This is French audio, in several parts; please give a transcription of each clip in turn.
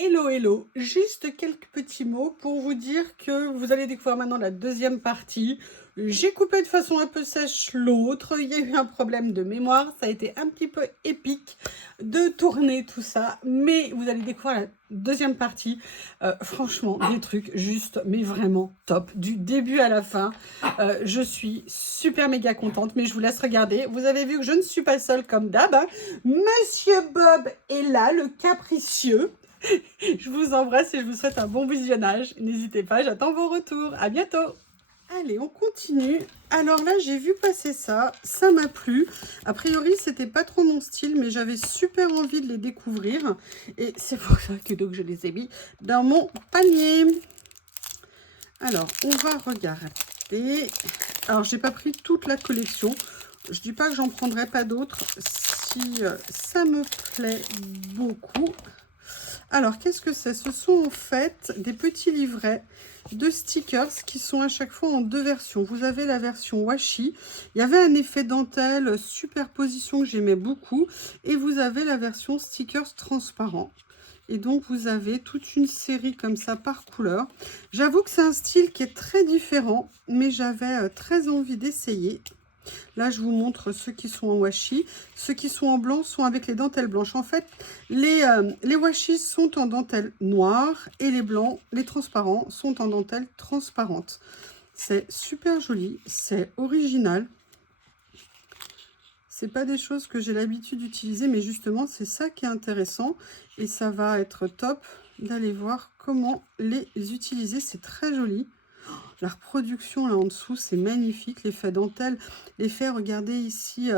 Hello, hello, juste quelques petits mots pour vous dire que vous allez découvrir maintenant la deuxième partie. J'ai coupé de façon un peu sèche l'autre, il y a eu un problème de mémoire, ça a été un petit peu épique de tourner tout ça, mais vous allez découvrir la deuxième partie. Franchement, des trucs juste, mais vraiment top, du début à la fin. Je suis super méga contente, mais je vous laisse regarder. Vous avez vu que je ne suis pas seule comme d'hab, hein. Monsieur Bob est là, le capricieux. Je vous embrasse et je vous souhaite un bon visionnage. N'hésitez pas, j'attends vos retours. À bientôt. Allez, on continue. Alors là, j'ai vu passer ça. Ça m'a plu. A priori, c'était pas trop mon style, mais j'avais super envie de les découvrir. Et c'est pour ça que donc je les ai mis dans mon panier. Alors, on va regarder. Alors, j'ai pas pris toute la collection. Je dis pas que j'en prendrai pas d'autres si ça me plaît beaucoup. Alors, qu'est-ce que c'est? Ce sont en fait des petits livrets de stickers qui sont à chaque fois en deux versions. Vous avez la version washi. Il y avait un effet dentelle, superposition que j'aimais beaucoup. Et vous avez la version stickers transparent. Et donc, vous avez toute une série comme ça par couleur. J'avoue que c'est un style qui est très différent, mais j'avais très envie d'essayer. Là, je vous montre ceux qui sont en washi. Ceux qui sont en blanc sont avec les dentelles blanches. En fait, les washi sont en dentelle noire et les blancs, les transparents, sont en dentelle transparente. C'est super joli, c'est original. C'est pas des choses que j'ai l'habitude d'utiliser, mais justement, c'est ça qui est intéressant. Et ça va être top d'aller voir comment les utiliser. C'est très joli. La reproduction là en dessous, c'est magnifique. L'effet dentelle, l'effet, regardez ici,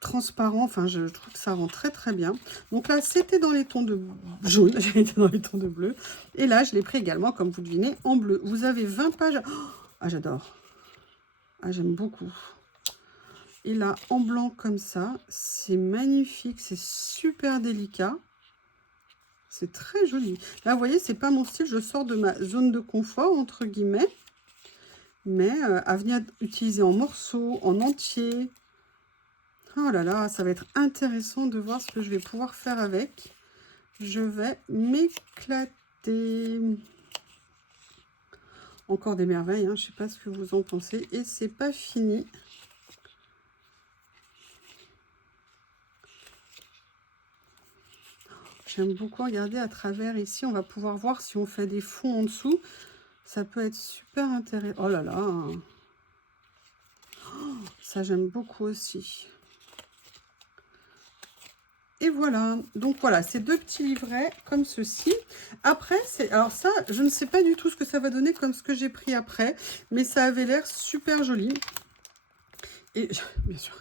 transparent. Enfin, je trouve que ça rend très très bien. Donc là, c'était dans les tons de jaune, j'étais dans les tons de bleu. Et là, je l'ai pris également, comme vous devinez, en bleu. Vous avez 20 pages. Ah, j'adore. Ah, j'aime beaucoup. Et là, en blanc comme ça, c'est magnifique. C'est super délicat. C'est très joli. Là, vous voyez, c'est pas mon style. Je sors de ma zone de confort, entre guillemets. Mais à venir utiliser en morceaux, en entier. Oh là là, ça va être intéressant de voir ce que je vais pouvoir faire avec. Je vais m'éclater. Encore des merveilles, hein, je ne sais pas ce que vous en pensez. Et c'est pas fini. J'aime beaucoup regarder à travers ici. On va pouvoir voir si on fait des fonds en dessous. Ça peut être super intéressant. Oh là là. Oh, ça, j'aime beaucoup aussi. Et voilà, donc voilà, ces deux petits livrets comme ceci. Après, alors ça, je ne sais pas du tout ce que ça va donner comme ce que j'ai pris après, mais ça avait l'air super joli. Et bien sûr,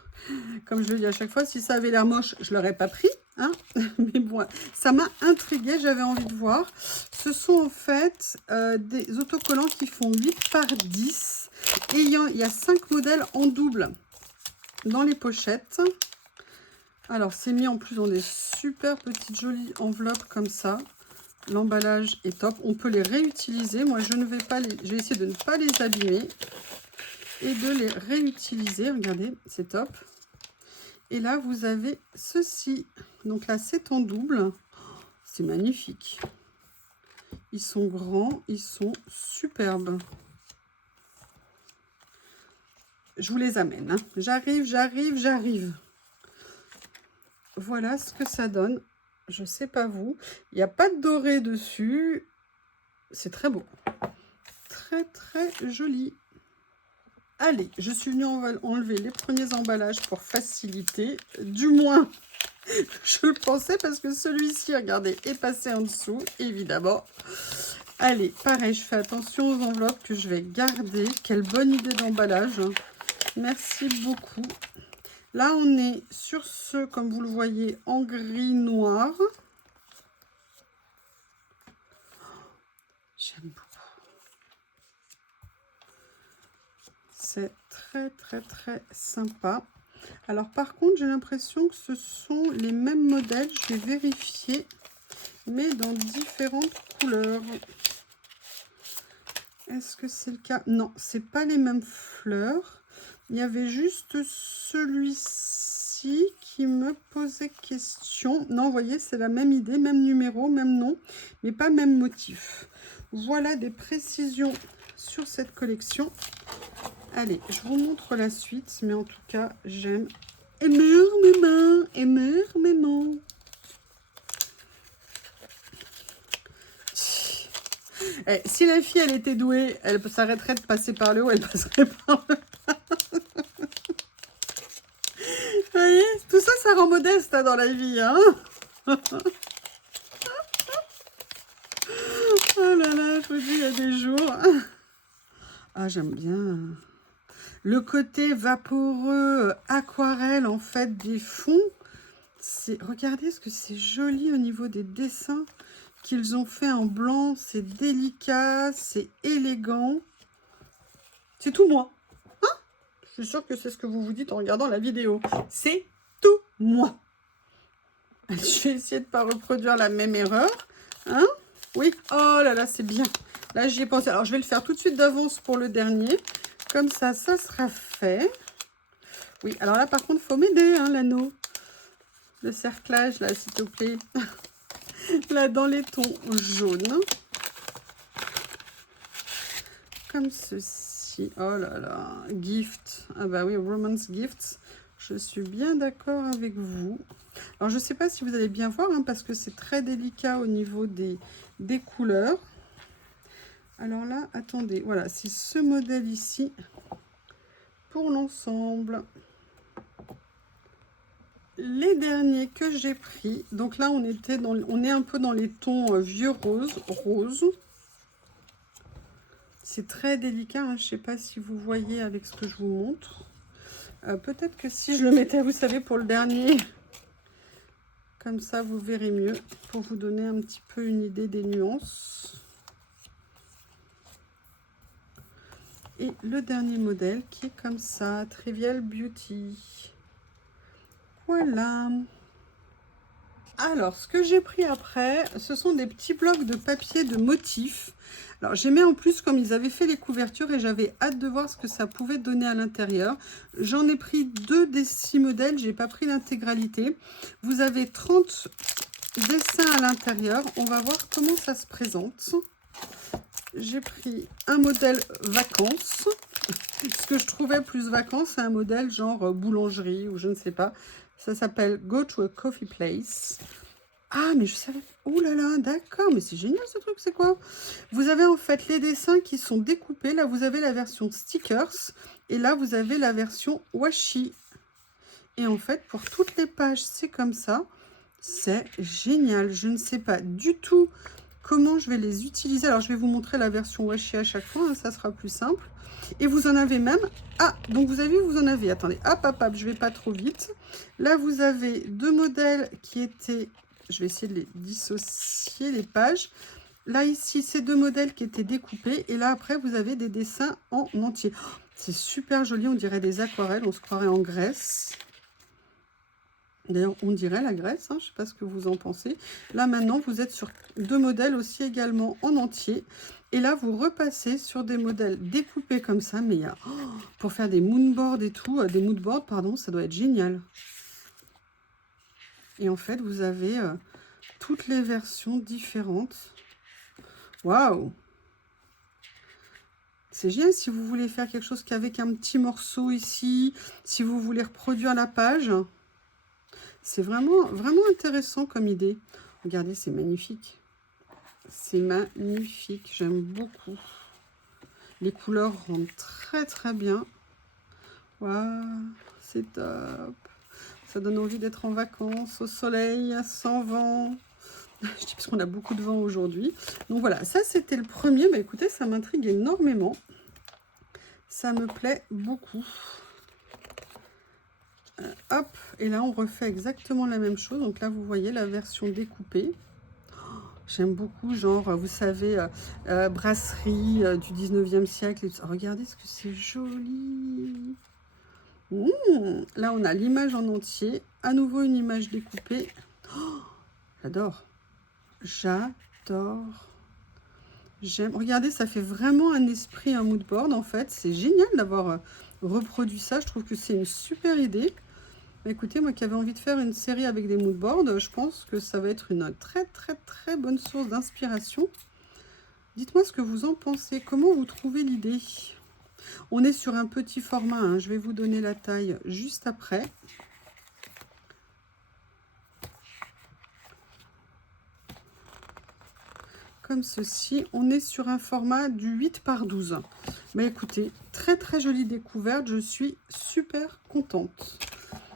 comme je le dis à chaque fois, si ça avait l'air moche, je ne l'aurais pas pris. Hein. Mais bon, ça m'a intriguée, j'avais envie de voir. Ce sont en fait des autocollants qui font 8 par 10. Et il y a 5 modèles en double dans les pochettes. Alors, c'est mis en plus dans des super petites jolies enveloppes comme ça. L'emballage est top. On peut les réutiliser. Moi, je ne vais pas les... Je vais essayer de ne pas les abîmer et de les réutiliser. Regardez, c'est top. Et là, vous avez ceci. Donc là, c'est en double. C'est magnifique. Ils sont grands. Ils sont superbes. Je vous les amène. Hein. J'arrive. Voilà ce que ça donne. Je sais pas vous. Il n'y a pas de doré dessus. C'est très beau. Très, très joli. Allez, je suis venue enlever les premiers emballages pour faciliter. Du moins, je le pensais parce que celui-ci, regardez, est passé en dessous, évidemment. Allez, pareil, je fais attention aux enveloppes que je vais garder. Quelle bonne idée d'emballage. Merci beaucoup. Là, on est sur ce, comme vous le voyez, en gris-noir. J'aime beaucoup. C'est très, très, très sympa. Alors, par contre, j'ai l'impression que ce sont les mêmes modèles. Je vais vérifier, mais dans différentes couleurs. Est-ce que c'est le cas? Non, c'est pas les mêmes fleurs. Il y avait juste celui-ci aussi qui me posait question. Non, vous voyez, c'est la même idée, même numéro, même nom, mais pas même motif. Voilà des précisions sur cette collection. Allez, je vous montre la suite, mais en tout cas, j'aime énormément, énormément. Eh, si la fille, elle était douée, elle s'arrêterait de passer par le haut, elle passerait par le bas. Vous voyez, tout ça, ça rend modeste hein, dans la vie. Hein. Oh là là, je vous dis, il y a des jours. Ah, j'aime bien. Le côté vaporeux, aquarelle, en fait, des fonds. Regardez ce que c'est joli au niveau des dessins qu'ils ont fait en blanc. C'est délicat, c'est élégant. C'est tout moi. Hein? Je suis sûre que c'est ce que vous vous dites en regardant la vidéo. C'est tout moi. Je vais essayer de ne pas reproduire la même erreur. Hein? Oui. Oh là là, c'est bien. Là, j'y ai pensé. Alors, je vais le faire tout de suite d'avance pour le dernier. Comme ça, ça sera fait. Oui, alors là, par contre, il faut m'aider, hein, l'anneau. Le cerclage, là, s'il te plaît. Là, dans les tons jaunes. Comme ceci. Oh là là. Gift. Ah bah oui, Romance Gifts. Je suis bien d'accord avec vous. Alors, je ne sais pas si vous allez bien voir, hein, parce que c'est très délicat au niveau des couleurs. Alors là, attendez. Voilà, c'est ce modèle ici pour l'ensemble. Les derniers que j'ai pris, donc là on est un peu dans les tons vieux rose. C'est très délicat, hein, je ne sais pas si vous voyez avec ce que je vous montre. Peut-être que si je le mettais, vous savez, pour le dernier, comme ça vous verrez mieux, pour vous donner un petit peu une idée des nuances. Et le dernier modèle qui est comme ça, Trivial Beauty. Voilà. Alors, ce que j'ai pris après, ce sont des petits blocs de papier de motifs. Alors, j'aimais en plus comme ils avaient fait les couvertures et j'avais hâte de voir ce que ça pouvait donner à l'intérieur. J'en ai pris 2 des 6 modèles, j'ai pas pris l'intégralité. Vous avez 30 dessins à l'intérieur. On va voir comment ça se présente. J'ai pris un modèle vacances. Ce que je trouvais plus vacances, c'est un modèle genre boulangerie ou je ne sais pas. Ça s'appelle Go to a Coffee Place. Ah, mais je savais... Ouh là là, d'accord. Mais c'est génial ce truc, c'est quoi? Vous avez en fait les dessins qui sont découpés. Là, vous avez la version stickers. Et là, vous avez la version washi. Et en fait, pour toutes les pages, c'est comme ça. C'est génial. Je ne sais pas du tout comment je vais les utiliser. Alors, je vais vous montrer la version washi à chaque fois. Hein, ça sera plus simple. Et vous en avez même... Ah, donc vous avez, vous en avez... Attendez, hop, hop, hop, je vais pas trop vite. Là, vous avez 2 modèles qui étaient... Je vais essayer de les dissocier, les pages. Là, ici, c'est 2 modèles qui étaient découpés. Et là, après, vous avez des dessins en entier. Oh, c'est super joli, on dirait des aquarelles. On se croirait en Grèce. D'ailleurs, on dirait la Grèce, hein, je ne sais pas ce que vous en pensez. Là, maintenant, vous êtes sur 2 modèles aussi également en entier. Et là, vous repassez sur des modèles découpés comme ça. Mais il y a, pour faire des moodboards et tout, des moodboards, pardon, ça doit être génial. Et en fait, vous avez toutes les versions différentes. Waouh! C'est génial si vous voulez faire quelque chose qu'avec un petit morceau ici, si vous voulez reproduire la page. C'est vraiment, vraiment intéressant comme idée. Regardez, c'est magnifique. C'est magnifique, j'aime beaucoup. Les couleurs rendent très très bien. Waouh, c'est top. Ça donne envie d'être en vacances, au soleil, sans vent. Je dis parce qu'on a beaucoup de vent aujourd'hui. Donc voilà, ça c'était le premier. Bah écoutez, ça m'intrigue énormément. Ça me plaît beaucoup. Hop, et là on refait exactement la même chose. Donc là vous voyez la version découpée. J'aime beaucoup, genre, vous savez, brasserie du 19e siècle. Regardez ce que c'est joli. Là, on a l'image en entier. À nouveau, une image découpée. Oh, j'adore. J'adore. J'aime. Regardez, ça fait vraiment un esprit, un moodboard, en fait. C'est génial d'avoir reproduit ça. Je trouve que c'est une super idée. Écoutez, moi qui avais envie de faire une série avec des moodboards, je pense que ça va être une très bonne source d'inspiration. Dites-moi ce que vous en pensez. Comment vous trouvez l'idée? On est sur un petit format, hein. Je vais vous donner la taille juste après. Comme ceci, on est sur un format du 8 par 12. Mais écoutez, très jolie découverte, je suis super contente.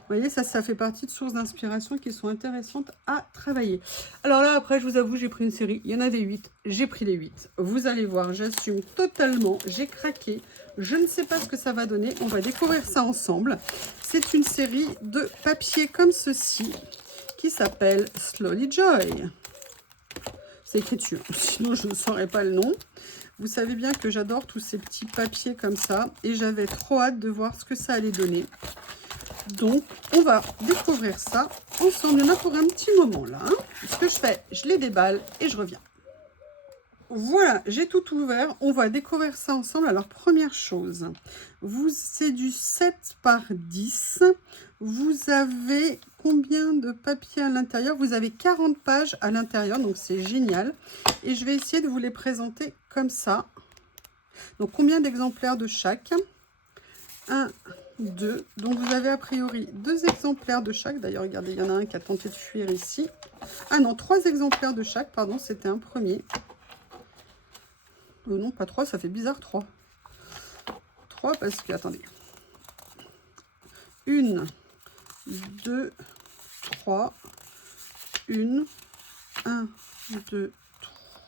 Vous voyez, ça fait partie de sources d'inspiration qui sont intéressantes à travailler. Alors là, après, je vous avoue, j'ai pris une série. Il y en a des 8. J'ai pris les 8. Vous allez voir, j'assume totalement. J'ai craqué. Je ne sais pas ce que ça va donner. On va découvrir ça ensemble. C'est une série de papier comme ceci qui s'appelle Slowly Joy. C'est écriture. Sinon, je ne saurais pas le nom. Vous savez bien que j'adore tous ces petits papiers comme ça. Et j'avais trop hâte de voir ce que ça allait donner. Donc, on va découvrir ça ensemble. Il y en a pour un petit moment là. Hein. Ce que je fais, je les déballe et je reviens. Voilà, j'ai tout ouvert. On va découvrir ça ensemble. Alors, première chose, c'est du 7 par 10. Vous avez combien de papier à l'intérieur? Vous avez 40 pages à l'intérieur, donc c'est génial. Et je vais essayer de vous les présenter comme ça. Donc, combien d'exemplaires de chaque? 1, 2. Donc, vous avez a priori 2 exemplaires de chaque. D'ailleurs, regardez, il y en a un qui a tenté de fuir ici. Ah non, 3 exemplaires de chaque. Pardon, c'était un premier. Non, pas 3, ça fait bizarre, 3. 3 parce que, attendez. 1, 2, 3. 1, 2,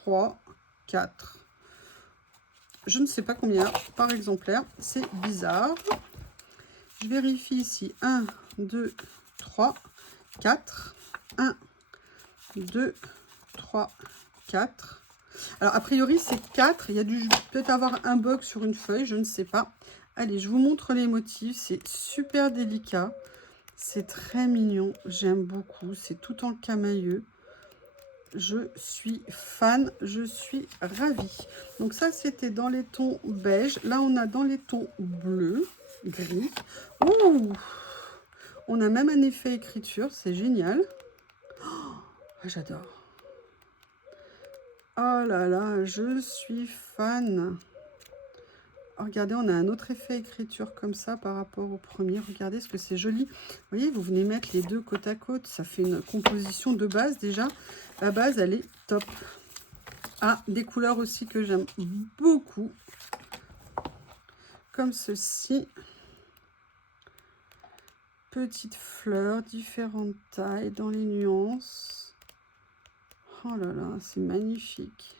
3, 4. Je ne sais pas combien par exemplaire. C'est bizarre. Je vérifie ici. 1, 2, 3, 4. 1, 2, 3, 4. Alors, a priori, c'est 4. Il y a dû peut-être avoir un bug sur une feuille. Je ne sais pas. Allez, je vous montre les motifs. C'est super délicat. C'est très mignon. J'aime beaucoup. C'est tout en camailleux. Je suis fan. Je suis ravie. Donc, ça, c'était dans les tons beige. Là, on a dans les tons bleu, gris. Ouh! On a même un effet écriture. C'est génial. Oh, j'adore. Oh là là, je suis fan. Oh, regardez, on a un autre effet écriture comme ça par rapport au premier. Regardez ce que c'est joli. Vous voyez, vous venez mettre les deux côte à côte. Ça fait une composition de base déjà. La base, elle est top. Ah, des couleurs aussi que j'aime beaucoup. Comme ceci. Petites fleurs, différentes tailles dans les nuances. Oh là là, c'est magnifique.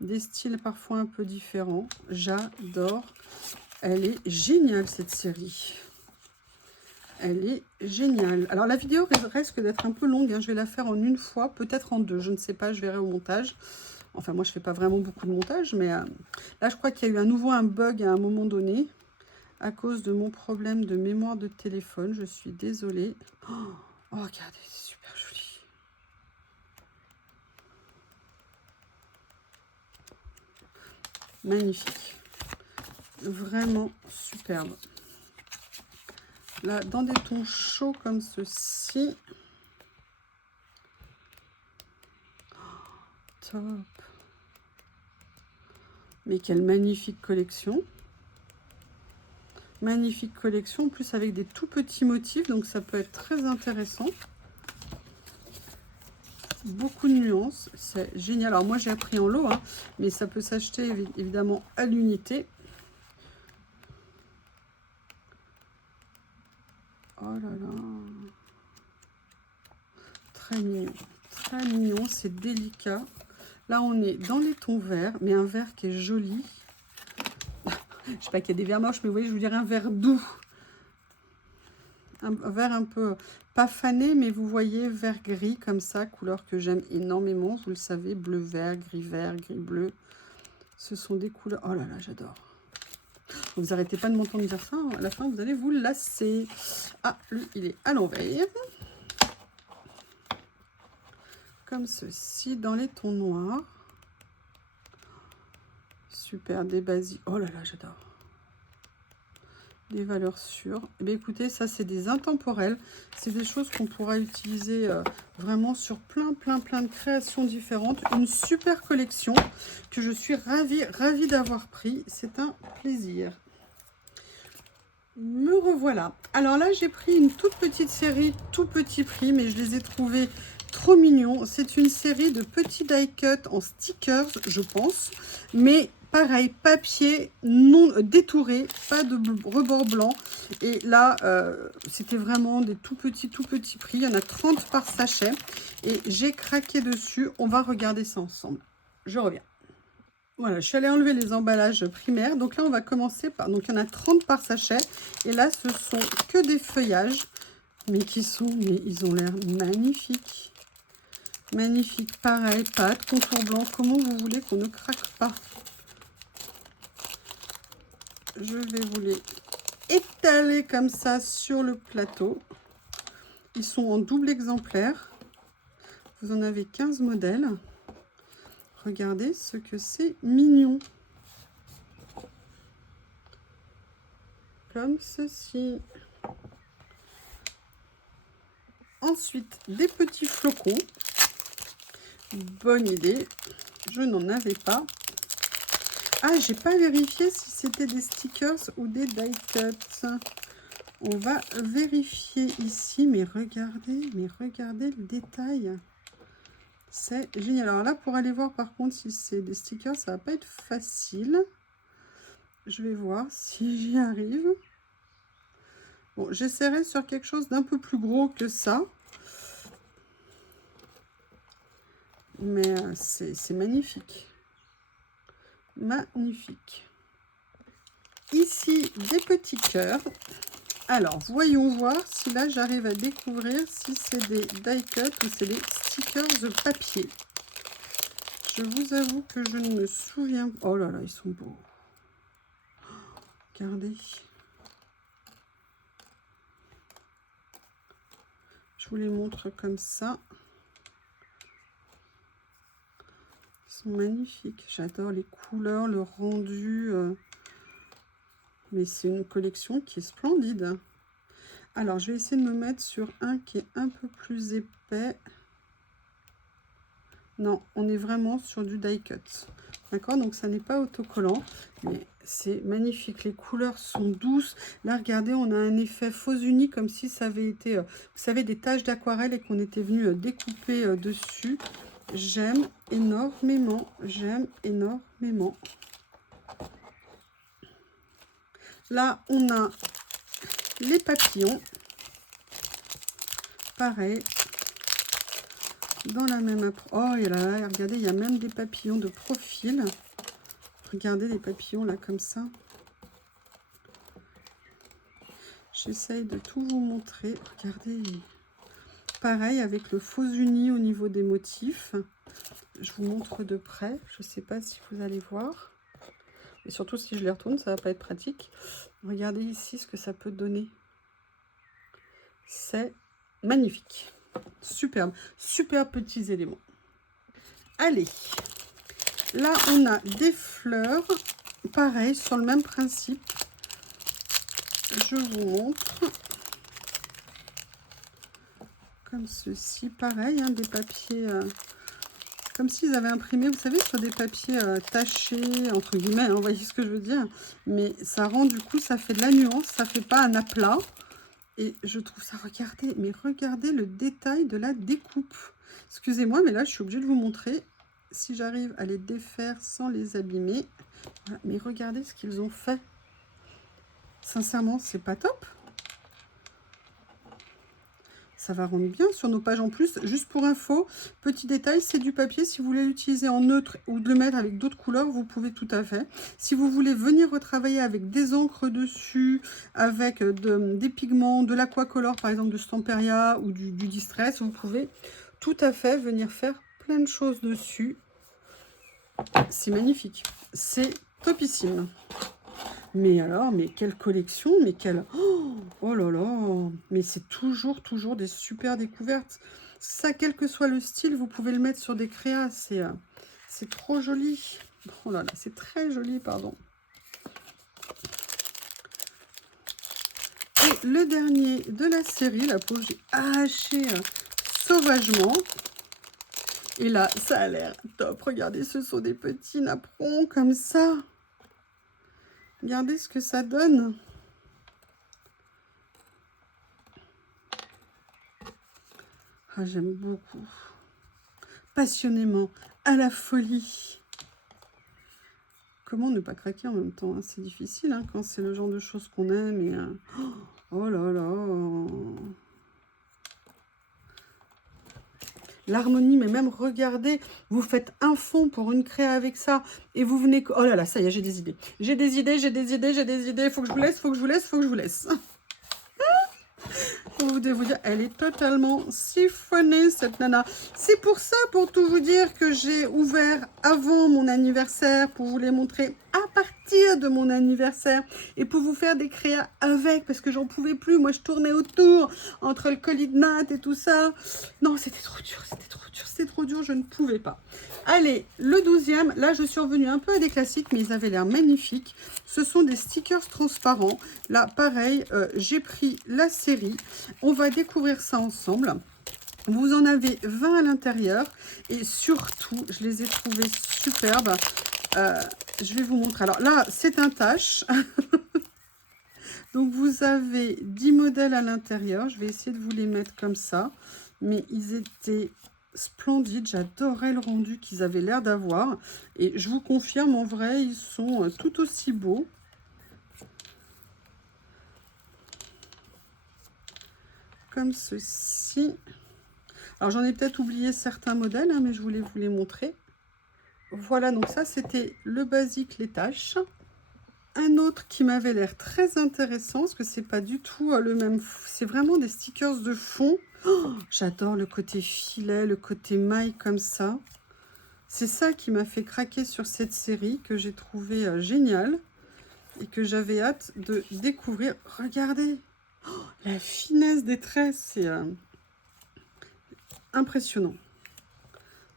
Des styles parfois un peu différents. J'adore. Elle est géniale, cette série. Elle est géniale. Alors, la vidéo risque d'être un peu longue. Hein. Je vais la faire en une fois, peut-être en deux. Je ne sais pas, je verrai au montage. Enfin, moi, je ne fais pas vraiment beaucoup de montage. Mais là, je crois qu'il y a eu à nouveau un bug à un moment donné. À cause de mon problème de mémoire de téléphone. Je suis désolée. Oh, regardez, c'est super joli. Magnifique. Vraiment superbe. Là, dans des tons chauds comme ceci. Top. Mais quelle magnifique collection. Magnifique collection, en plus avec des tout petits motifs, donc ça peut être très intéressant. Beaucoup de nuances, c'est génial. Alors moi j'ai appris en lot, hein, mais ça peut s'acheter évidemment à l'unité. Oh là là. très mignon, c'est délicat. Là on est dans les tons verts, mais un vert qui est joli. Je sais pas qu'il y a des verts moches, mais vous voyez, je veux dire un vert doux. Un vert un peu, pas fané, mais vous voyez, vert gris comme ça, couleur que j'aime énormément. Vous le savez, bleu-vert, gris-bleu. Ce sont des couleurs... Oh là là, j'adore. Vous arrêtez pas de m'entendre dire ça. À la fin, vous allez vous lasser. Ah, lui, il est à l'envers. Comme ceci, dans les tons noirs. Super, des basiques. Oh là là, j'adore. des valeurs sûres. Eh bien, écoutez, ça c'est des intemporels. C'est des choses qu'on pourra utiliser vraiment sur plein de créations différentes. Une super collection que je suis ravie d'avoir pris. C'est un plaisir. Me revoilà. Alors là, j'ai pris une toute petite série, tout petit prix, mais je les ai trouvés trop mignons. C'est une série de petits die-cut en stickers, je pense. Mais pareil, papier non détouré, pas de rebord blanc. Et là, c'était vraiment des tout petits prix. Il y en a 30 par sachet. Et j'ai craqué dessus. On va regarder ça ensemble. Je reviens. Voilà, je suis allée enlever les emballages primaires. Donc là, on va commencer par... Donc, il y en a 30 par sachet. Et là, ce sont que des feuillages. Mais ils ont l'air magnifiques. Magnifiques. Pareil, pâte, contour blanc. Comment vous voulez qu'on ne craque pas? Je vais vous les étaler comme ça sur le plateau. Ils sont en double exemplaire. Vous en avez 15 modèles. Regardez ce que c'est mignon. Comme ceci. Ensuite, des petits flocons. Bonne idée. Je n'en avais pas. Ah, j'ai pas vérifié si c'était des stickers ou des die cuts. On va vérifier ici. Mais regardez le détail. C'est génial. Alors là, pour aller voir par contre si c'est des stickers, ça va pas être facile. Je vais voir si j'y arrive. Bon, j'essaierai sur quelque chose d'un peu plus gros que ça. Mais c'est magnifique. Magnifique. Ici, des petits cœurs. Alors, voyons voir si là, j'arrive à découvrir si c'est des die cut ou c'est des stickers de papier. Je vous avoue que je ne me souviens pas. Oh là là, ils sont beaux. Regardez. Je vous les montre comme ça. Ils sont magnifiques. J'adore les couleurs, le rendu. Mais c'est une collection qui est splendide. Alors, je vais essayer de me mettre sur un qui est un peu plus épais. Non, on est vraiment sur du die cut. D'accord, donc ça n'est pas autocollant, mais c'est magnifique. Les couleurs sont douces. Là, regardez, on a un effet faux uni, comme si ça avait été, vous savez, des taches d'aquarelle et qu'on était venu découper dessus. J'aime énormément. J'aime énormément. Là, on a les papillons. Pareil. Dans la même approche. Oh, et là, regardez, il y a même des papillons de profil. Regardez les papillons là comme ça. J'essaye de tout vous montrer. Regardez. Pareil avec le faux uni au niveau des motifs. Je vous montre de près. Je ne sais pas si vous allez voir. Et surtout si je les retourne, ça ne va pas être pratique. Regardez ici ce que ça peut donner. C'est magnifique. Superbe. Super petits éléments. Allez. Là, on a des fleurs. Pareil, sur le même principe. Je vous montre. Comme ceci. Pareil, hein, des papiers... comme s'ils avaient imprimé, vous savez, sur des papiers tachés, entre guillemets, hein, vous voyez ce que je veux dire. Mais ça rend, du coup, ça fait de la nuance. Ça fait pas un aplat. Et je trouve ça, regardez, mais regardez le détail de la découpe. Excusez-moi, mais là, je suis obligée de vous montrer. Si j'arrive à les défaire sans les abîmer. Voilà, mais regardez ce qu'ils ont fait. Sincèrement, c'est pas top. Ça va rendre bien sur nos pages en plus. Juste pour info, petit détail, c'est du papier. Si vous voulez l'utiliser en neutre ou de le mettre avec d'autres couleurs, vous pouvez tout à fait. Si vous voulez venir retravailler avec des encres dessus, avec des pigments, de l'aquacolor, par exemple de Stamperia ou du Distress, vous pouvez tout à fait venir faire plein de choses dessus. C'est magnifique. C'est topissime. Mais alors, mais quelle collection, mais quelle... Oh là là, mais c'est toujours des super découvertes. Ça, quel que soit le style, vous pouvez le mettre sur des créas. C'est trop joli. Oh là là, c'est très joli, pardon. le dernier de la série. La peau, j'ai arraché sauvagement. Et là, ça a l'air top. Regardez, ce sont des petits napperons comme ça. Regardez ce que ça donne. Ah, j'aime beaucoup. Passionnément, à la folie. Comment ne pas craquer en même temps, hein? C'est difficile hein, quand c'est le genre de choses qu'on aime. Et, oh là là. L'harmonie, mais même regardez, vous faites un fond pour une créa avec ça. Et vous venez... Oh là là, ça y est, j'ai des idées. J'ai des idées, j'ai des idées, j'ai des idées. Faut que je vous laisse, faut que je vous laisse, faut que je vous laisse. Pour vous dire, elle est totalement siphonnée, cette nana. C'est pour ça, pour tout vous dire, que j'ai ouvert avant mon anniversaire, pour vous les montrer à partir de mon anniversaire, et pour vous faire des créas avec, parce que j'en pouvais plus. Moi, je tournais autour, entre le colis de natte et tout ça. Non, c'était trop dur, c'était trop dur, c'était trop dur, je ne pouvais pas. Allez, le 12e, là, je suis revenue un peu à des classiques, mais ils avaient l'air magnifiques. Ce sont des stickers transparents. Là, pareil, j'ai pris la série. On va découvrir ça ensemble. Vous en avez 20 à l'intérieur. Et surtout, je les ai trouvés superbes. Je vais vous montrer. Alors là, c'est un tache. Donc, vous avez 10 modèles à l'intérieur. Je vais essayer de vous les mettre comme ça. Mais ils étaient splendides. J'adorais le rendu qu'ils avaient l'air d'avoir. Et je vous confirme, en vrai, ils sont tout aussi beaux. Comme ceci. Alors, j'en ai peut-être oublié certains modèles, hein, mais je voulais vous les montrer. Voilà, donc ça, c'était le basique, les taches. Un autre qui m'avait l'air très intéressant, parce que c'est pas du tout le même... C'est vraiment des stickers de fond. Oh, j'adore le côté filet, le côté maille comme ça. C'est ça qui m'a fait craquer sur cette série, que j'ai trouvé génial. Et que j'avais hâte de découvrir. Regardez, oh, la finesse des traits, c'est impressionnant.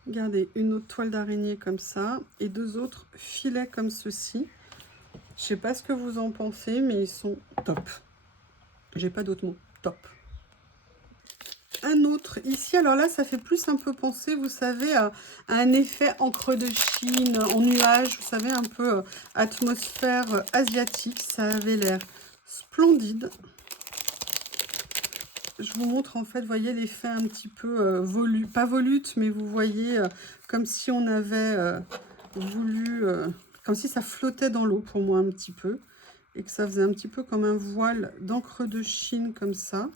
Regardez, une autre toile d'araignée comme ça et deux autres filets comme ceci. Je sais pas ce que vous en pensez, mais ils sont top. J'ai pas d'autres mots. Top. Un autre ici, alors là, ça fait plus un peu penser, vous savez, à un effet encre de Chine, en nuage, vous savez, un peu atmosphère asiatique. Ça avait l'air splendide. Je vous montre en fait, vous voyez l'effet un petit peu pas volute, mais vous voyez comme si on avait voulu, comme si ça flottait dans l'eau pour moi un petit peu, et que ça faisait un petit peu comme un voile d'encre de Chine comme ça.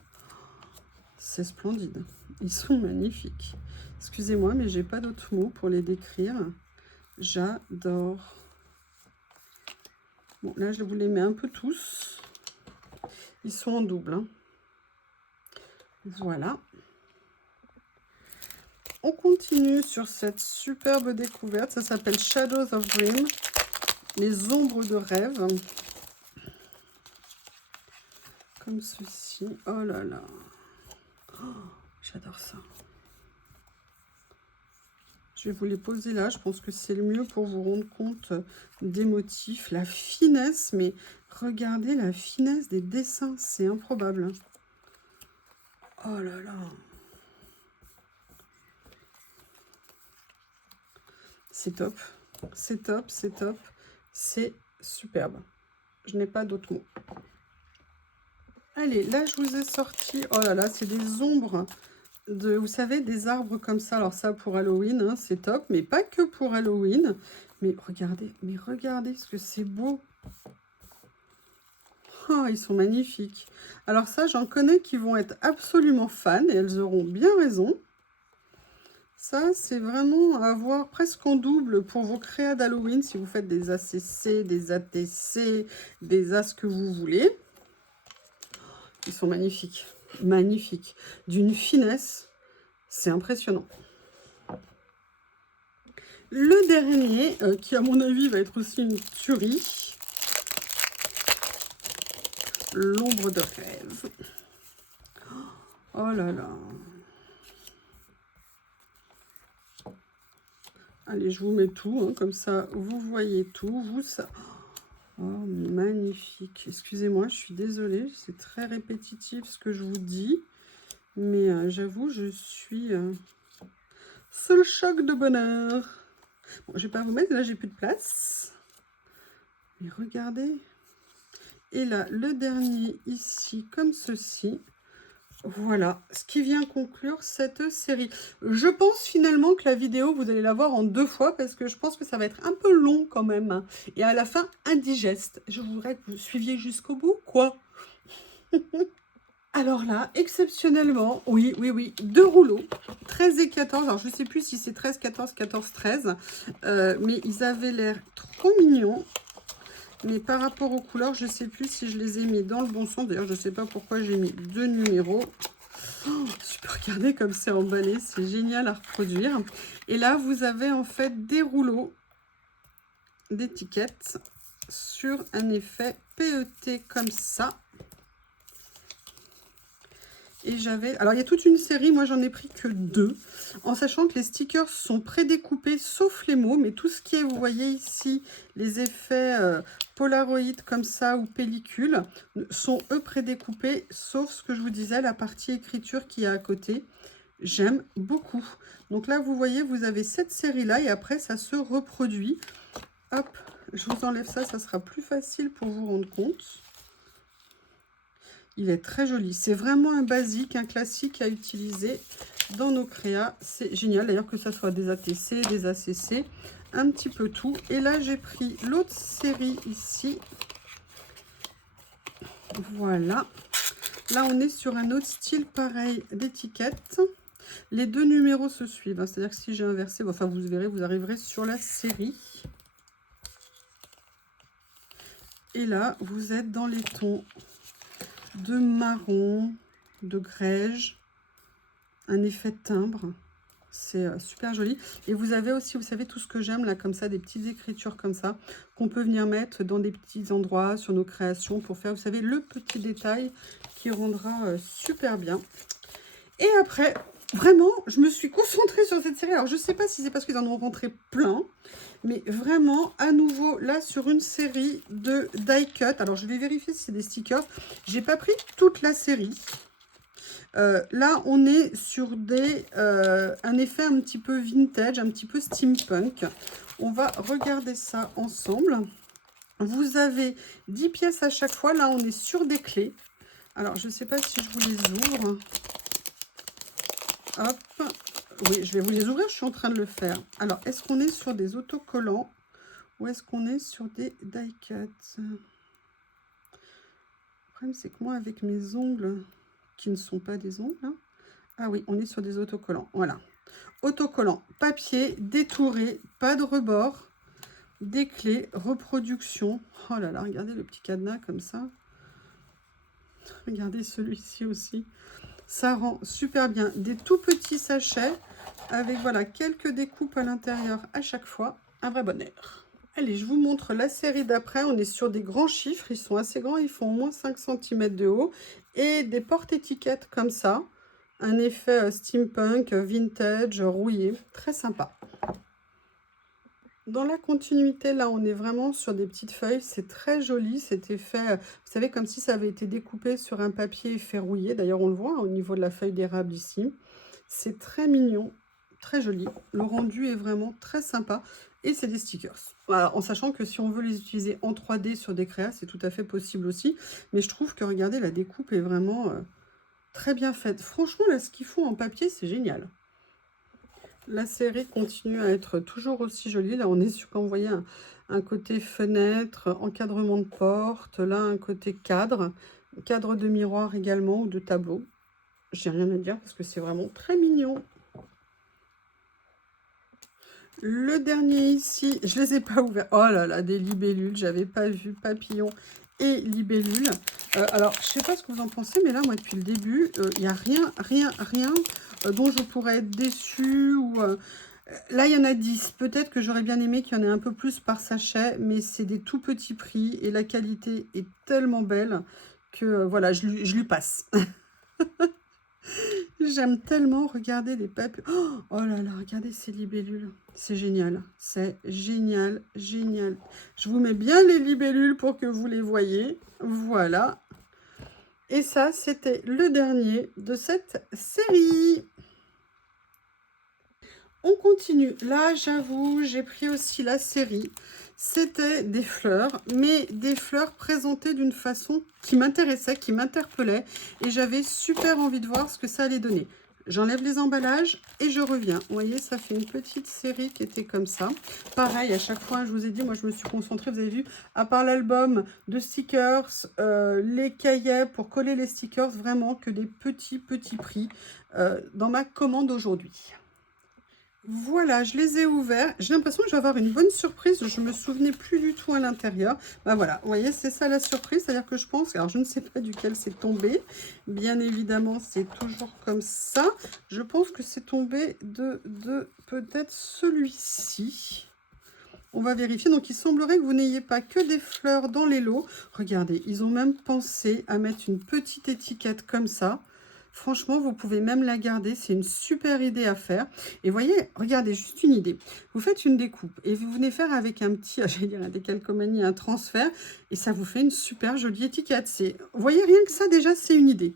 C'est splendide, ils sont magnifiques. Excusez-moi, mais j'ai pas d'autres mots pour les décrire. J'adore. Bon, là je vous les mets un peu tous. Ils sont en double, hein. Voilà. On continue sur cette superbe découverte. Ça s'appelle Shadows of Dream. Les ombres de rêve. Comme ceci. Oh là là. Oh, j'adore ça. Je vais vous les poser là. Je pense que c'est le mieux pour vous rendre compte des motifs. La finesse, mais regardez la finesse des dessins. C'est improbable. Oh là là. C'est top. C'est top, c'est top. C'est superbe. Je n'ai pas d'autres mots. Allez, là, je vous ai sorti... Oh là là, c'est des ombres de... Vous savez, des arbres comme ça. Alors ça, pour Halloween, hein, c'est top. Mais pas que pour Halloween. Mais regardez ce que c'est beau. Oh, ils sont magnifiques. Alors ça, j'en connais qui vont être absolument fans. Et elles auront bien raison. Ça, c'est vraiment à voir presque en double pour vos créas d'Halloween. Si vous faites des ACC, des ATC, des As que vous voulez. Ils sont magnifiques. Magnifiques. D'une finesse. C'est impressionnant. Le dernier, qui à mon avis va être aussi une tuerie. L'ombre de rêve. Oh là là. Allez, je vous mets tout, hein, comme ça, vous voyez tout. Vous, ça... Oh, magnifique. Excusez-moi, je suis désolée, c'est très répétitif ce que je vous dis. Mais j'avoue, je suis sous le choc de bonheur. Bon, je vais pas vous mettre, là j'ai plus de place. Mais regardez. Et là, le dernier ici, comme ceci. Voilà, ce qui vient conclure cette série. Je pense finalement que la vidéo, vous allez la voir en 2 fois parce que je pense que ça va être un peu long quand même. Et à la fin, indigeste. Je voudrais que vous suiviez jusqu'au bout, quoi. Alors là, exceptionnellement, oui, 2 rouleaux, 13 et 14. Alors, je ne sais plus si c'est 13, 14, 14, 13. Mais ils avaient l'air trop mignons. Mais par rapport aux couleurs, je ne sais plus si je les ai mis dans le bon sens. D'ailleurs, je ne sais pas pourquoi j'ai mis 2 numéros. Oh, tu peux regarder comme c'est emballé, c'est génial à reproduire. Et là, vous avez en fait des rouleaux d'étiquettes sur un effet PET comme ça. Et j'avais... Alors, il y a toute une série, moi j'en ai pris que 2, en sachant que les stickers sont prédécoupés, sauf les mots, mais tout ce qui est, vous voyez ici, les effets Polaroid comme ça, ou pellicule, sont eux prédécoupés, sauf ce que je vous disais, la partie écriture qui est à côté. J'aime beaucoup. Donc là, vous voyez, vous avez cette série-là, et après, ça se reproduit. Hop, je vous enlève ça, ça sera plus facile pour vous rendre compte. Il est très joli. C'est vraiment un basique, un classique à utiliser dans nos créas. C'est génial. D'ailleurs, que ce soit des ATC, des ACC, un petit peu tout. Et là, j'ai pris l'autre série ici. Voilà. Là, on est sur un autre style pareil d'étiquette. Les 2 numéros se suivent. Hein. C'est-à-dire que si j'ai inversé, enfin, vous verrez, vous arriverez sur la série. Et là, vous êtes dans les tons de marron, de grège, un effet timbre. C'est super joli. Et vous avez aussi, vous savez, tout ce que j'aime, là, comme ça, des petites écritures comme ça, qu'on peut venir mettre dans des petits endroits sur nos créations pour faire, vous savez, le petit détail qui rendra super bien. Et après, vraiment, je me suis concentrée sur cette série. Alors, je ne sais pas si c'est parce qu'ils en ont rentré plein, mais vraiment, à nouveau, là, sur une série de die cut. Alors, je vais vérifier si c'est des stickers. J'ai pas pris toute la série. Là, on est sur un effet un petit peu vintage, un petit peu steampunk. On va regarder ça ensemble. Vous avez 10 pièces à chaque fois. Là, on est sur des clés. Alors, je ne sais pas si je vous les ouvre. Hop. Oui, je vais vous les ouvrir. Je suis en train de le faire. Alors, est-ce qu'on est sur des autocollants ou est-ce qu'on est sur des die cuts? Le problème, c'est que moi, avec mes ongles, qui ne sont pas des ongles, hein, ah oui, on est sur des autocollants. Voilà. Autocollants, papier, détouré, pas de rebord, des clés, reproduction. Oh là là, regardez le petit cadenas comme ça. Regardez celui-ci aussi. Ça rend super bien. Des tout petits sachets avec voilà quelques découpes à l'intérieur à chaque fois. Un vrai bonheur. Allez, je vous montre la série d'après. On est sur des grands chiffres. Ils sont assez grands. Ils font au moins 5 cm de haut. Et des porte-étiquettes comme ça. Un effet steampunk, vintage, rouillé. Très sympa. Dans la continuité, là, on est vraiment sur des petites feuilles. C'est très joli, cet effet. Vous savez, comme si ça avait été découpé sur un papier et fait rouiller. D'ailleurs, on le voit hein, au niveau de la feuille d'érable ici. C'est très mignon, très joli. Le rendu est vraiment très sympa. Et c'est des stickers. Voilà, en sachant que si on veut les utiliser en 3D sur des créas, c'est tout à fait possible aussi. Mais je trouve que, regardez, la découpe est vraiment très bien faite. Franchement, là, ce qu'ils font en papier, c'est génial. La série continue à être toujours aussi jolie. Là, on est sur, quand vous voyez, un côté fenêtre, encadrement de porte. Là, un côté cadre. Cadre de miroir également, ou de tableau. J'ai rien à dire parce que c'est vraiment très mignon. Le dernier ici, je les ai pas ouverts. Oh là là, des libellules. J'avais pas vu papillon et libellule. Alors, je sais pas ce que vous en pensez, mais là, moi, depuis le début, il n'y a rien dont je pourrais être déçue. Là, il y en a 10. Peut-être que j'aurais bien aimé qu'il y en ait un peu plus par sachet, mais c'est des tout petits prix et la qualité est tellement belle que, voilà, je lui passe. J'aime tellement regarder les papiers. Oh là là, regardez ces libellules. C'est génial. C'est génial, génial. Je vous mets bien les libellules pour que vous les voyez. Voilà. Et ça, c'était le dernier de cette série. On continue. Là, j'avoue, j'ai pris aussi la série. C'était des fleurs, mais des fleurs présentées d'une façon qui m'intéressait, qui m'interpellait. Et j'avais super envie de voir ce que ça allait donner. J'enlève les emballages et je reviens. Vous voyez, ça fait une petite série qui était comme ça. Pareil, à chaque fois, je vous ai dit, moi, je me suis concentrée, vous avez vu, à part l'album de stickers, les cahiers pour coller les stickers, vraiment que des petits prix dans ma commande aujourd'hui. Voilà, je les ai ouverts. J'ai l'impression que je vais avoir une bonne surprise. Je ne me souvenais plus du tout à l'intérieur. Ben voilà, vous voyez, c'est ça la surprise. C'est-à-dire que je pense, alors je ne sais pas duquel c'est tombé. Bien évidemment, c'est toujours comme ça. Je pense que c'est tombé de peut-être celui-ci. On va vérifier. Donc, il semblerait que vous n'ayez pas que des fleurs dans les lots. Regardez, ils ont même pensé à mettre une petite étiquette comme ça. Franchement, vous pouvez même la garder. C'est une super idée à faire. Et voyez, regardez, juste une idée. Vous faites une découpe et vous venez faire avec un petit, j'allais dire un décalcomanie, un transfert. Et ça vous fait une super jolie étiquette. Vous voyez, rien que ça, déjà, c'est une idée.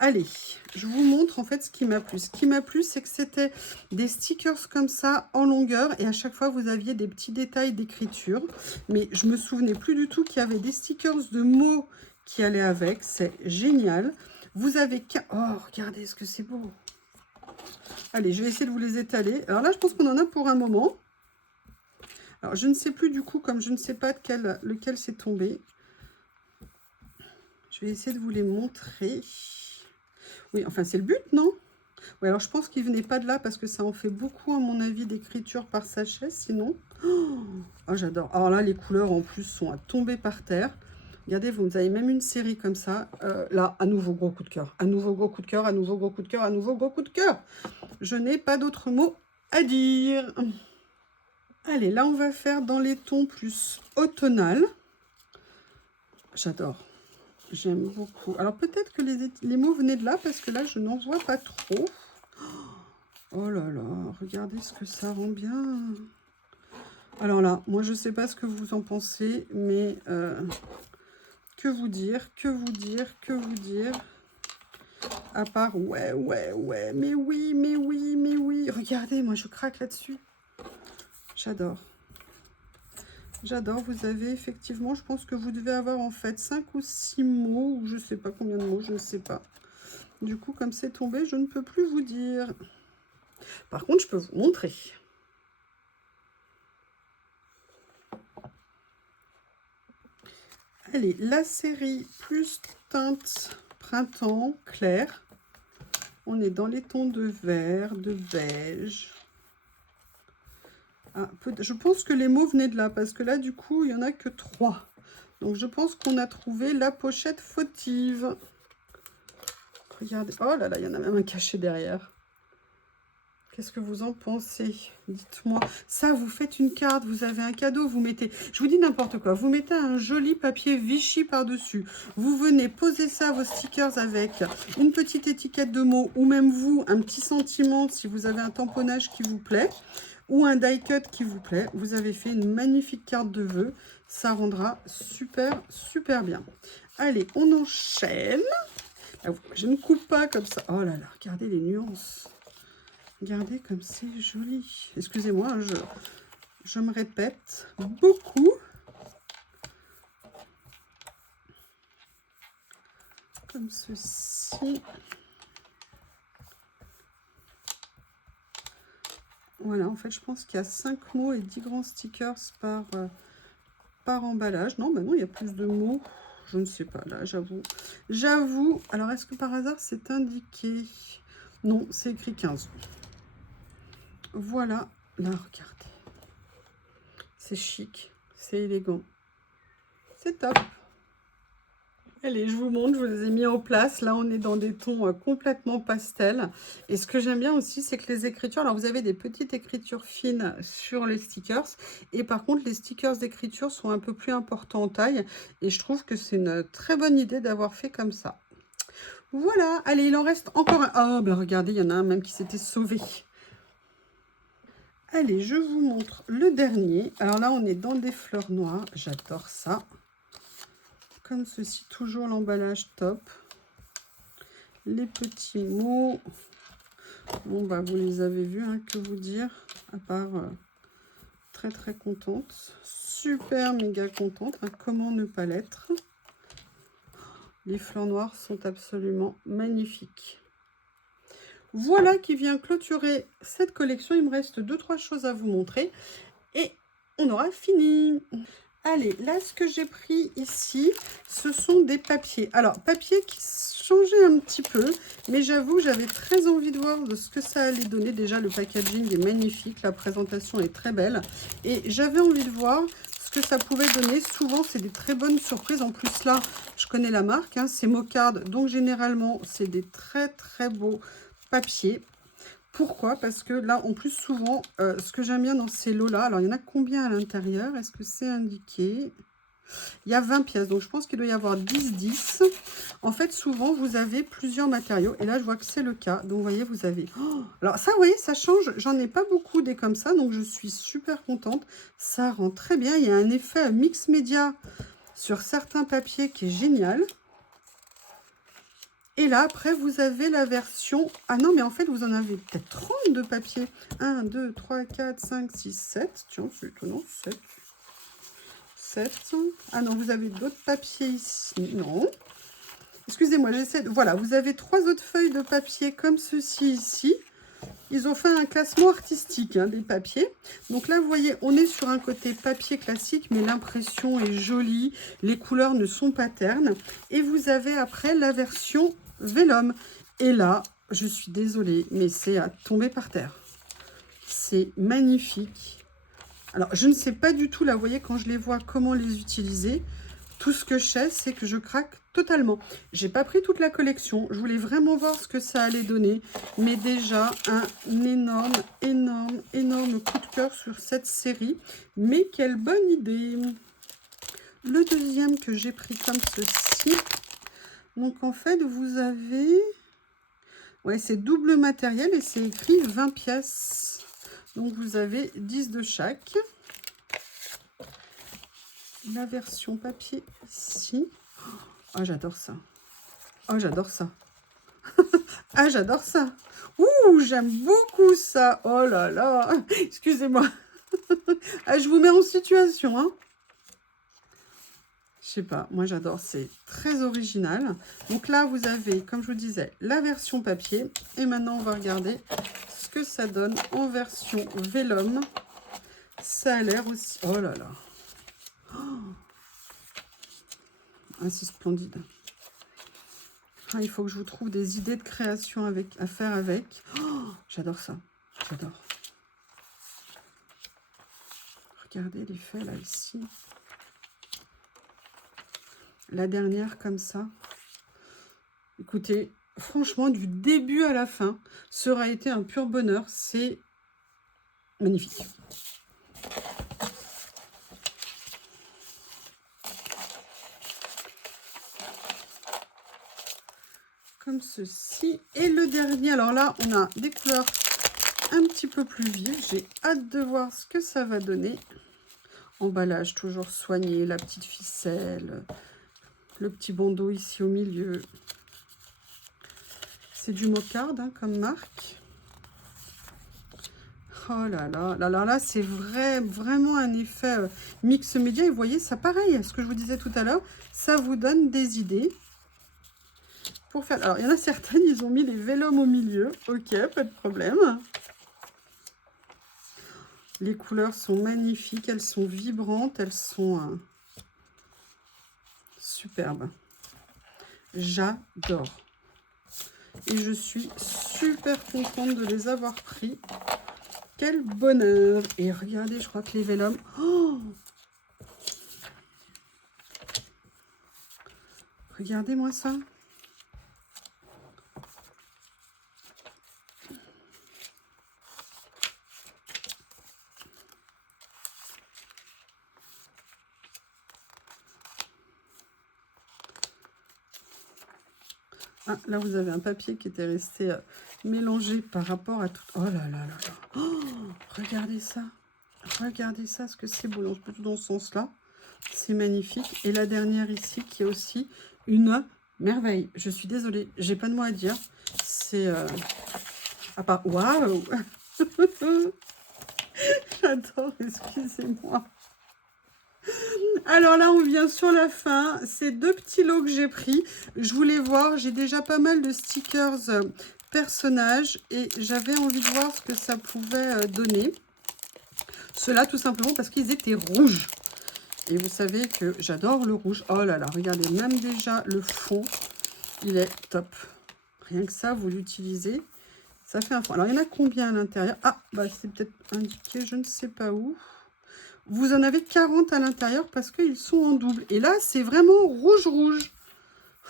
Allez, je vous montre en fait ce qui m'a plu. Ce qui m'a plu, c'est que c'était des stickers comme ça en longueur. Et à chaque fois, vous aviez des petits détails d'écriture. Mais je me souvenais plus du tout qu'il y avait des stickers de mots qui allaient avec. C'est génial. Vous avez... Oh, regardez ce que c'est beau. Allez, je vais essayer de vous les étaler. Alors là, je pense qu'on en a pour un moment. Alors, je ne sais plus du coup, comme je ne sais pas lequel c'est tombé. Je vais essayer de vous les montrer. Oui, enfin, c'est le but, non? Oui, alors je pense qu'il ne venait pas de là parce que ça en fait beaucoup, à mon avis, d'écriture par sachet, sinon. Oh, j'adore. Alors là, les couleurs, en plus, sont à tomber par terre. Regardez, vous avez même une série comme ça. Là, à nouveau gros coup de cœur. À nouveau gros coup de cœur, à nouveau gros coup de cœur, à nouveau gros coup de cœur. Je n'ai pas d'autres mots à dire. Allez, là, on va faire dans les tons plus automnal. J'adore. J'aime beaucoup. Alors, peut-être que les mots venaient de là, parce que là, je n'en vois pas trop. Oh là là, regardez ce que ça rend bien. Alors là, moi, je ne sais pas ce que vous en pensez, mais... que vous dire, que vous dire, que vous dire. À part, ouais, mais oui, mais oui, mais oui. Regardez, moi, je craque là-dessus. J'adore. J'adore. Vous avez effectivement, je pense que vous devez avoir en fait 5 ou 6 mots, ou je ne sais pas combien de mots, je ne sais pas. Du coup, comme c'est tombé, je ne peux plus vous dire. Par contre, je peux vous montrer. Allez, la série plus teinte printemps clair. On est dans les tons de vert, de beige. Ah, je pense que les mots venaient de là, parce que là, du coup, il n'y en a que 3. Donc, je pense qu'on a trouvé la pochette fautive. Regardez. Oh là là, il y en a même un caché derrière. Qu'est-ce que vous en pensez? Dites-moi. Ça, vous faites une carte, vous avez un cadeau, vous mettez... Je vous dis n'importe quoi. Vous mettez un joli papier Vichy par-dessus. Vous venez poser ça, vos stickers, avec une petite étiquette de mots, ou même vous, un petit sentiment, si vous avez un tamponnage qui vous plaît, ou un die cut qui vous plaît. Vous avez fait une magnifique carte de vœux. Ça rendra super, super bien. Allez, on enchaîne. Je ne coupe pas comme ça. Oh là là, regardez les nuances. Regardez comme c'est joli. Excusez-moi, je me répète beaucoup. Comme ceci. Voilà, en fait, je pense qu'il y a 5 mots et 10 grands stickers par emballage. Non, bah non, il y a plus de mots. Je ne sais pas, là, j'avoue. J'avoue. Alors, est-ce que par hasard, c'est indiqué? Non, c'est écrit 15. Voilà. Là, regardez. C'est chic. C'est élégant. C'est top. Allez, je vous montre, je vous les ai mis en place. Là, on est dans des tons complètement pastel. Et ce que j'aime bien aussi, c'est que les écritures... Alors, vous avez des petites écritures fines sur les stickers. Et par contre, les stickers d'écriture sont un peu plus importants en taille. Et je trouve que c'est une très bonne idée d'avoir fait comme ça. Voilà, allez, il en reste encore un. Oh, ben regardez, il y en a un même qui s'était sauvé. Allez, je vous montre le dernier. Alors là, on est dans des fleurs noires. J'adore ça. Comme ceci, toujours l'emballage top. Les petits mots. Bon, bah, vous les avez vus, hein, que vous dire. À part très, très contente. Super, méga contente. Hein, comment ne pas l'être? Les fleurs noires sont absolument magnifiques. Voilà qui vient clôturer cette collection. Il me reste 2-3 choses à vous montrer. Et on aura fini. Allez, là, ce que j'ai pris ici, ce sont des papiers. Alors, papiers qui changeaient un petit peu, mais j'avoue, j'avais très envie de voir de ce que ça allait donner. Déjà, le packaging est magnifique, la présentation est très belle. Et j'avais envie de voir ce que ça pouvait donner. Souvent, c'est des très bonnes surprises. En plus, là, je connais la marque, hein, c'est Mocard. Donc, généralement, c'est des très, très beaux papiers. Pourquoi? Parce que là, en plus, souvent, ce que j'aime bien dans ces lots-là, alors il y en a combien à l'intérieur? Est-ce que c'est indiqué? Il y a 20 pièces, donc je pense qu'il doit y avoir 10. En fait, souvent, vous avez plusieurs matériaux. Et là, je vois que c'est le cas. Donc, vous voyez, vous avez... Oh, alors ça, vous voyez, ça change. J'en ai pas beaucoup des comme ça, donc je suis super contente. Ça rend très bien. Il y a un effet mix média sur certains papiers qui est génial. Et là, après, vous avez la version... Ah non, mais en fait, vous en avez peut-être 30 de papier. 1, 2, 3, 4, 5, 6, 7. Tiens, c'est étonnant. 7. 7. Ah non, vous avez d'autres papiers ici. Non. Excusez-moi, j'essaie de... Voilà, vous avez 3 autres feuilles de papier comme ceci ici. Ils ont fait un classement artistique, hein, des papiers. Donc là, vous voyez, on est sur un côté papier classique, mais l'impression est jolie. Les couleurs ne sont pas ternes. Et vous avez après la version vélum. Et là, je suis désolée, mais c'est à tomber par terre. C'est magnifique. Alors, je ne sais pas du tout, là, vous voyez, quand je les vois, comment les utiliser. Tout ce que je sais, c'est que je craque totalement. J'ai pas pris toute la collection. Je voulais vraiment voir ce que ça allait donner. Mais déjà, un énorme, énorme, énorme coup de cœur sur cette série. Mais quelle bonne idée! Le deuxième que j'ai pris comme ceci. Donc, en fait, vous avez... Ouais, c'est double matériel et c'est écrit 20 pièces. Donc, vous avez 10 de chaque. La version papier ici. Oh, j'adore ça. Oh, j'adore ça. Ah, j'adore ça. Ouh, j'aime beaucoup ça. Oh là là. Excusez-moi. Ah, je vous mets en situation, hein. Je sais pas, moi j'adore, c'est très original. Donc là, vous avez, comme je vous disais, la version papier. Et maintenant, on va regarder ce que ça donne en version vélum. Ça a l'air aussi... Oh là là. Ah, c'est splendide. Ah, il faut que je vous trouve des idées de création à faire avec. Oh, j'adore ça. J'adore. Regardez l'effet là, ici. La dernière comme ça. Écoutez, franchement, du début à la fin, ça aurait été un pur bonheur. C'est magnifique. Comme ceci. Et le dernier, alors là, on a des couleurs un petit peu plus vives. J'ai hâte de voir ce que ça va donner. Emballage toujours soigné, la petite ficelle, le petit bandeau ici au milieu. C'est du Mocard, hein, comme marque. Oh là là, là c'est vraiment un effet mix média. Et vous voyez, ça pareil, ce que je vous disais tout à l'heure, ça vous donne des idées pour faire. Alors, il y en a certaines, ils ont mis les vélums au milieu. Ok, pas de problème. Les couleurs sont magnifiques, elles sont vibrantes, elles sont superbes. J'adore. Et je suis super contente de les avoir pris. Quel bonheur! Et regardez, je crois que les vélums... Oh, regardez-moi ça. Ah, là, vous avez un papier qui était resté mélangé par rapport à tout. Oh là là là là. Oh, regardez ça. Regardez ça, ce que c'est beau. Donc, plutôt dans ce sens-là. C'est magnifique. Et la dernière ici, qui est aussi une merveille. Je suis désolée, j'ai pas de mots à dire. C'est... Ah, pas... Waouh. J'adore, excusez-moi. Alors là, on vient sur la fin. C'est 2 petits lots que j'ai pris. Je voulais voir, j'ai déjà pas mal de stickers personnages et j'avais envie de voir ce que ça pouvait donner. Ceux-là, tout simplement parce qu'ils étaient rouges. Et vous savez que j'adore le rouge. Oh là là, regardez, même déjà le fond, il est top. Rien que ça, vous l'utilisez. Ça fait un fond. Alors, il y en a combien à l'intérieur? Ah, bah c'est peut-être indiqué, je ne sais pas où. Vous en avez 40 à l'intérieur parce qu'ils sont en double. Et là, c'est vraiment rouge-rouge.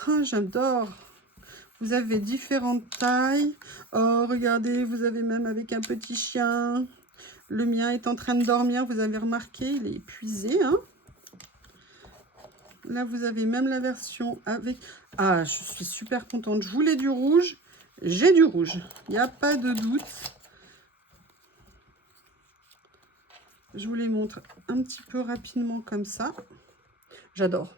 Ah, j'adore. Vous avez différentes tailles. Oh, regardez, vous avez même avec un petit chien. Le mien est en train de dormir. Vous avez remarqué, il est épuisé. Hein. Là, vous avez même la version avec... Ah, je suis super contente. Je voulais du rouge. J'ai du rouge. Il n'y a pas de doute. Je vous les montre un petit peu rapidement comme ça. J'adore.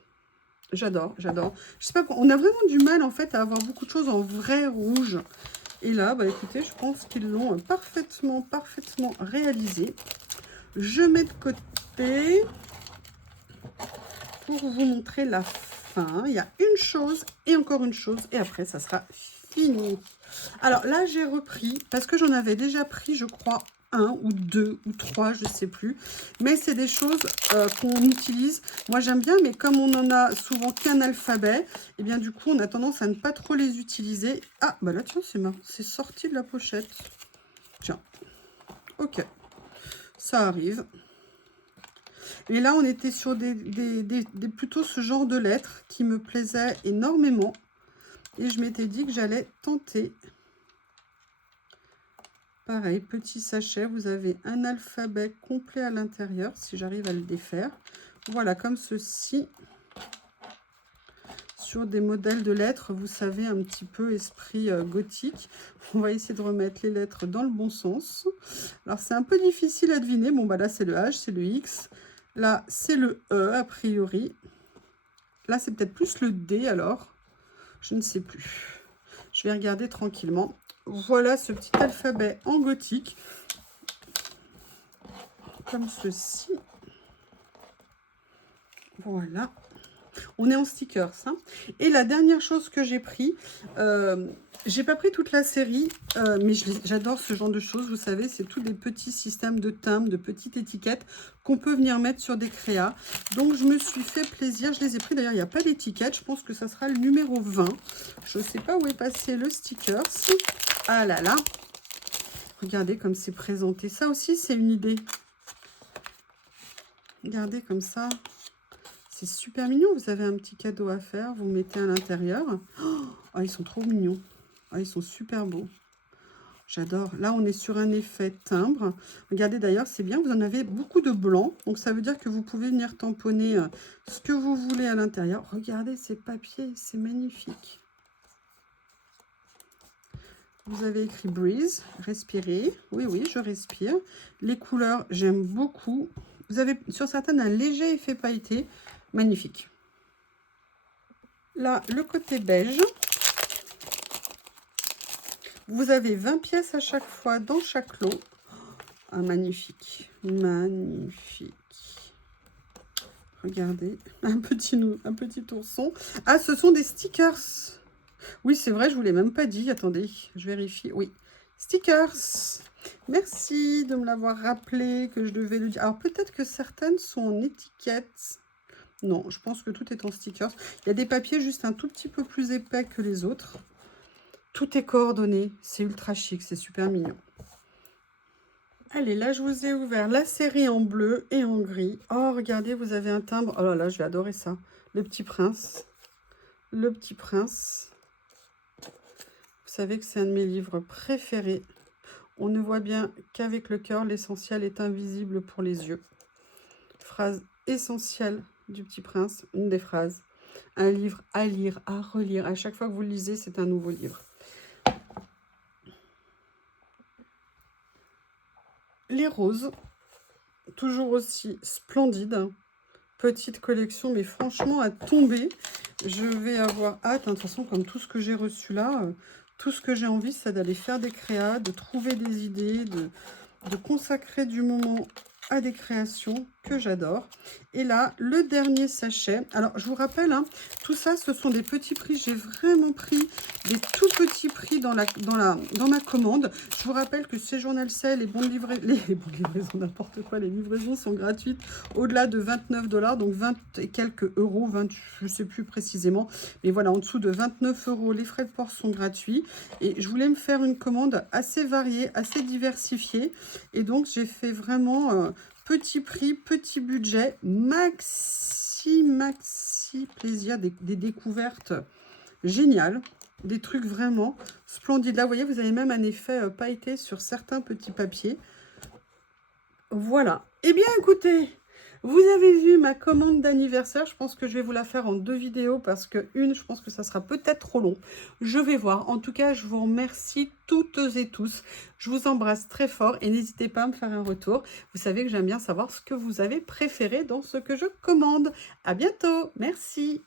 J'adore, j'adore. Je sais pas, on a vraiment du mal en fait à avoir beaucoup de choses en vrai rouge. Et là, bah écoutez, je pense qu'ils l'ont parfaitement réalisé. Je mets de côté pour vous montrer la fin. Il y a une chose et encore une chose et après ça sera fini. Alors là, j'ai repris parce que j'en avais déjà pris, je crois, 1 ou 2 ou 3, je sais plus. Mais c'est des choses qu'on utilise. Moi, j'aime bien, mais comme on en a souvent qu'un alphabet, et bien du coup, on a tendance à ne pas trop les utiliser. Ah, bah là, tiens, c'est marrant, c'est sorti de la pochette. Tiens, ok, ça arrive. Et là, on était sur plutôt ce genre de lettres qui me plaisait énormément. Et je m'étais dit que j'allais tenter. Pareil, petit sachet, vous avez un alphabet complet à l'intérieur, si j'arrive à le défaire. Voilà, comme ceci. Sur des modèles de lettres, vous savez, un petit peu esprit gothique. On va essayer de remettre les lettres dans le bon sens. Alors, c'est un peu difficile à deviner. Bon, bah là, c'est le H, c'est le X. Là, c'est le E, a priori. Là, c'est peut-être plus le D, alors. Je ne sais plus. Je vais regarder tranquillement. Voilà ce petit alphabet en gothique. Comme ceci. Voilà. On est en stickers. Hein. Et la dernière chose que j'ai pris, j'ai pas pris toute la série, mais j'adore ce genre de choses. Vous savez, c'est tous des petits systèmes de timbres, de petites étiquettes qu'on peut venir mettre sur des créas. Donc, je me suis fait plaisir. Je les ai pris. D'ailleurs, il n'y a pas d'étiquette. Je pense que ça sera le numéro 20. Je ne sais pas où est passé le stickers. Ah là là. Regardez comme c'est présenté. Ça aussi, c'est une idée. Regardez comme ça. C'est super mignon. Vous avez un petit cadeau à faire. Vous mettez à l'intérieur. Oh, ils sont trop mignons. Oh, ils sont super beaux. J'adore. Là, on est sur un effet timbre. Regardez d'ailleurs, c'est bien. Vous en avez beaucoup de blanc. Donc, ça veut dire que vous pouvez venir tamponner ce que vous voulez à l'intérieur. Regardez ces papiers. C'est magnifique. Vous avez écrit Breeze, respirer. Oui, oui, je respire. Les couleurs, j'aime beaucoup. Vous avez sur certaines un léger effet pailleté. Magnifique. Là, le côté beige. Vous avez 20 pièces à chaque fois dans chaque lot. Ah, magnifique. Magnifique. Regardez, un petit ourson. Ah, ce sont des stickers. Oui, c'est vrai, je ne vous l'ai même pas dit. Attendez, je vérifie. Oui, stickers. Merci de me l'avoir rappelé que je devais le dire. Alors, peut-être que certaines sont en étiquette. Non, je pense que tout est en stickers. Il y a des papiers juste un tout petit peu plus épais que les autres. Tout est coordonné. C'est ultra chic, c'est super mignon. Allez, là, je vous ai ouvert la série en bleu et en gris. Oh, regardez, vous avez un timbre. Oh là là, je vais adorer ça. Le Petit Prince. Le Petit Prince. Vous savez que c'est un de mes livres préférés. On ne voit bien qu'avec le cœur, l'essentiel est invisible pour les yeux. Phrase essentielle du Petit Prince, une des phrases. un livre à lire, à relire. À chaque fois que vous le lisez, c'est un nouveau livre. Les roses, toujours aussi splendides. Petite collection, mais franchement, à tomber. Je vais avoir hâte, hein, de toute façon, comme tout ce que j'ai reçu là, tout ce que j'ai envie, c'est d'aller faire des créas, de trouver des idées, de consacrer du moment à des créations que j'adore. Et là, le dernier sachet. Alors, je vous rappelle, hein, tout ça, ce sont des petits prix. J'ai vraiment pris des tout petits prix dans ma commande. Je vous rappelle que ces journal sale, les bons de livraison, n'importe quoi, les livraisons sont gratuites au-delà de 29 $, donc 20 et quelques euros, 20, je ne sais plus précisément. Mais voilà, en dessous de 29 €, les frais de port sont gratuits. Et je voulais me faire une commande assez variée, assez diversifiée. Et donc, j'ai fait vraiment petit prix, petit budget, maxi plaisir, des découvertes géniales, des trucs vraiment splendides. Là, vous voyez, vous avez même un effet pailleté sur certains petits papiers. Voilà. Eh bien, écoutez, vous avez vu ma commande d'anniversaire. Je pense que je vais vous la faire en 2 vidéos parce que une, je pense que ça sera peut-être trop long. Je vais voir. En tout cas, je vous remercie toutes et tous. Je vous embrasse très fort et n'hésitez pas à me faire un retour. Vous savez que j'aime bien savoir ce que vous avez préféré dans ce que je commande. À bientôt. Merci.